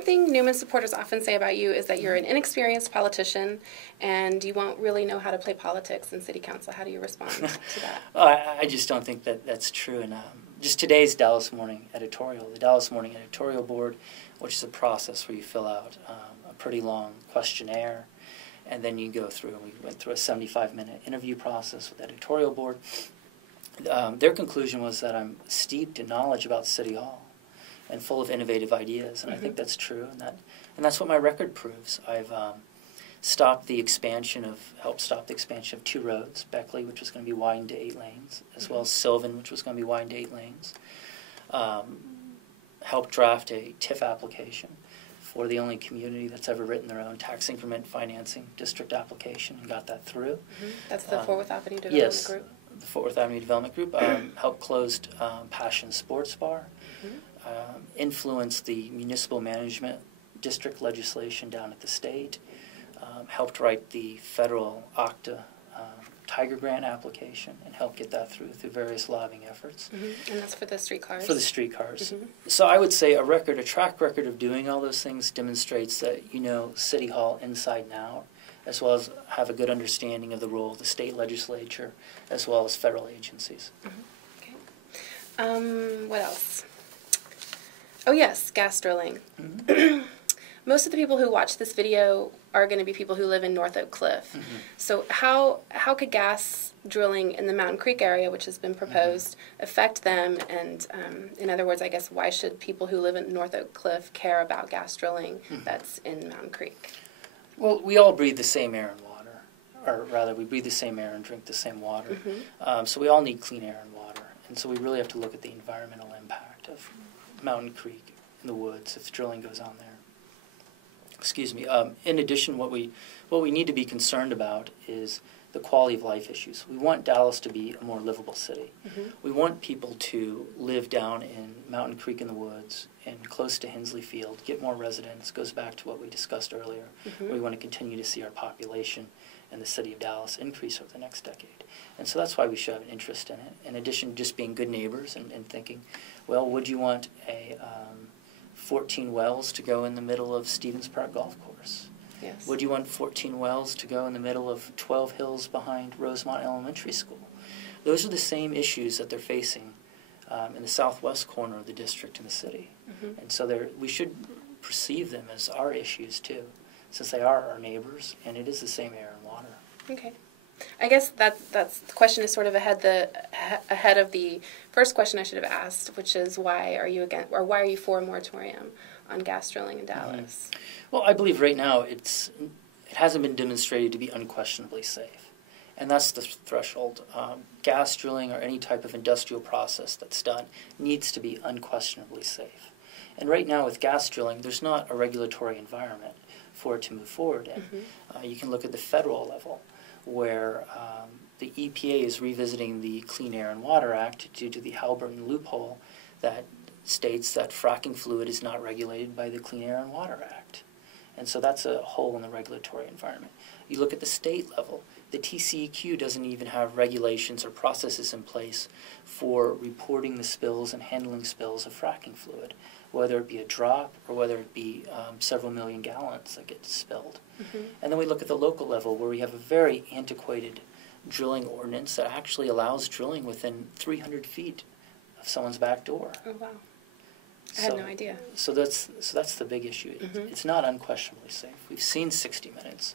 one thing Newman supporters often say about you is that you're an inexperienced politician and you won't really know how to play politics in city council. How do you respond to that? I just don't think that that's true. And just today's Dallas Morning editorial, the Dallas Morning editorial board, which is a process where you fill out a pretty long questionnaire, and then you go through, and we went through a 75-minute interview process with the editorial board. Their conclusion was that I'm steeped in knowledge about City Hall and full of innovative ideas, and I think that's true, and that's what my record proves. I've helped stop the expansion of 2 roads, Beckley, which was going to be widened to 8 lanes, as well as Sylvan, which was going to be widened to 8 lanes. Helped draft a TIF application for the only community that's ever written their own tax increment financing district application, and got that through. That's the Fort Worth Avenue Development Group? The Fort Worth Avenue Development Group. Helped close Passion Sports Bar. Influenced the municipal management district legislation down at the state. Helped write the federal OCTA Tiger Grant application and helped get that through various lobbying efforts. And that's for the streetcars? For the streetcars. So I would say a track record of doing all those things demonstrates that you know City Hall inside and out, as well as have a good understanding of the role of the state legislature, as well as federal agencies. Okay. What else? Oh yes, gas drilling. Most of the people who watch this video are going to be people who live in North Oak Cliff. So how could gas drilling in the Mountain Creek area, which has been proposed, affect them? And in other words, I guess, why should people who live in North Oak Cliff care about gas drilling that's in Mountain Creek? Well, we all breathe the same air and water, or rather, we breathe the same air and drink the same water. So we all need clean air and water, and so we really have to look at the environmental impact of Mountain Creek in the woods if drilling goes on there. Excuse me. In addition, what we need to be concerned about is the quality of life issues. We want Dallas to be a more livable city. We want people to live down in Mountain Creek in the woods and close to Hensley Field, get more residents. Goes back to what we discussed earlier. We want to continue to see our population in the city of Dallas increase over the next decade. And so that's why we should have an interest in it. In addition to just being good neighbors and thinking, well, would you want a 14 wells to go in the middle of Stevens Park Golf Course? Yes. Would you want 14 wells to go in the middle of 12 hills behind Rosemont Elementary School? Those are the same issues that they're facing in the southwest corner of the district in the city. And so we should perceive them as our issues too, since they are our neighbors, and it is the same air and water. Okay. I guess that's the question is sort of ahead of the first question I should have asked, which is why are you for a moratorium on gas drilling in Dallas? Well, I believe right now it hasn't been demonstrated to be unquestionably safe, and that's the threshold. Gas drilling or any type of industrial process that's done needs to be unquestionably safe. And right now with gas drilling, there's not a regulatory environment for it to move forward in. You can look at the federal level, where the EPA is revisiting the Clean Air and Water Act due to the Halliburton loophole that states that fracking fluid is not regulated by the Clean Air and Water Act. And so that's a hole in the regulatory environment. You look at the state level, the TCEQ doesn't even have regulations or processes in place for reporting the spills and handling spills of fracking fluid, whether it be a drop or whether it be several million gallons that get spilled. And then we look at the local level, where we have a very antiquated drilling ordinance that actually allows drilling within 300 feet of someone's back door. Oh, wow. I had no idea. So that's the big issue. It's not unquestionably safe. We've seen 60 Minutes.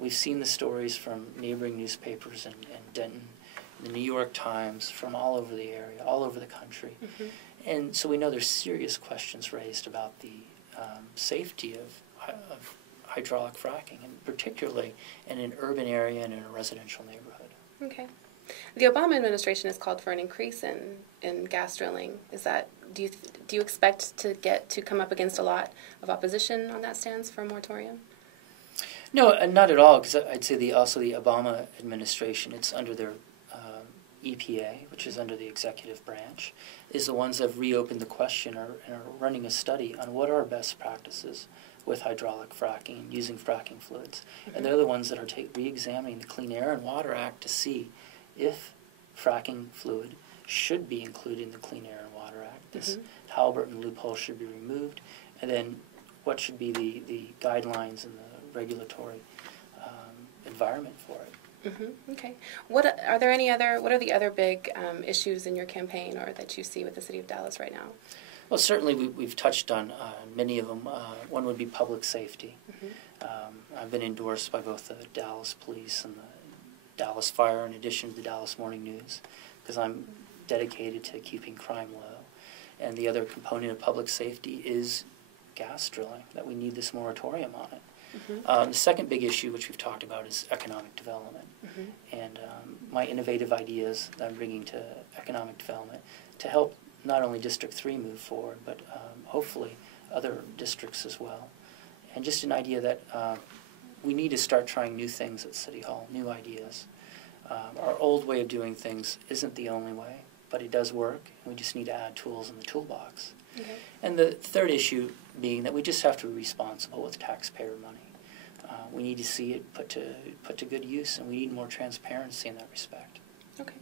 We've seen the stories from neighboring newspapers in Denton, the New York Times, from all over the area, all over the country. And so we know there's serious questions raised about the safety of hydraulic fracking, and particularly in an urban area and in a residential neighborhood. Okay. The Obama administration has called for an increase in gas drilling. Do you expect to come up against a lot of opposition on that stance for a moratorium? No, not at all, because I'd say also the Obama administration, it's under their EPA, which is under the executive branch, is the ones that have reopened the question or are running a study on what are best practices with hydraulic fracking and using fracking fluids. And they're the ones that are re-examining the Clean Air and Water Act to see if fracking fluid should be included in the Clean Air and Water Act. This Halliburton loophole should be removed, and then what should be the guidelines and the regulatory environment for it. Okay. What are the other big issues in your campaign or that you see with the city of Dallas right now? Well, certainly we've touched on many of them. One would be public safety. I've been endorsed by both the Dallas Police and the Dallas Fire, in addition to the Dallas Morning News, because I'm dedicated to keeping crime low. And the other component of public safety is gas drilling, that we need this moratorium on it. The second big issue, which we've talked about, is economic development. And my innovative ideas that I'm bringing to economic development to help not only District 3 move forward, but hopefully other districts as well. And just an idea that we need to start trying new things at City Hall, new ideas. Our old way of doing things isn't the only way, but it does work, and we just need to add tools in the toolbox. And the third issue being that we just have to be responsible with taxpayer money. We need to see it put to good use, and we need more transparency in that respect. Okay.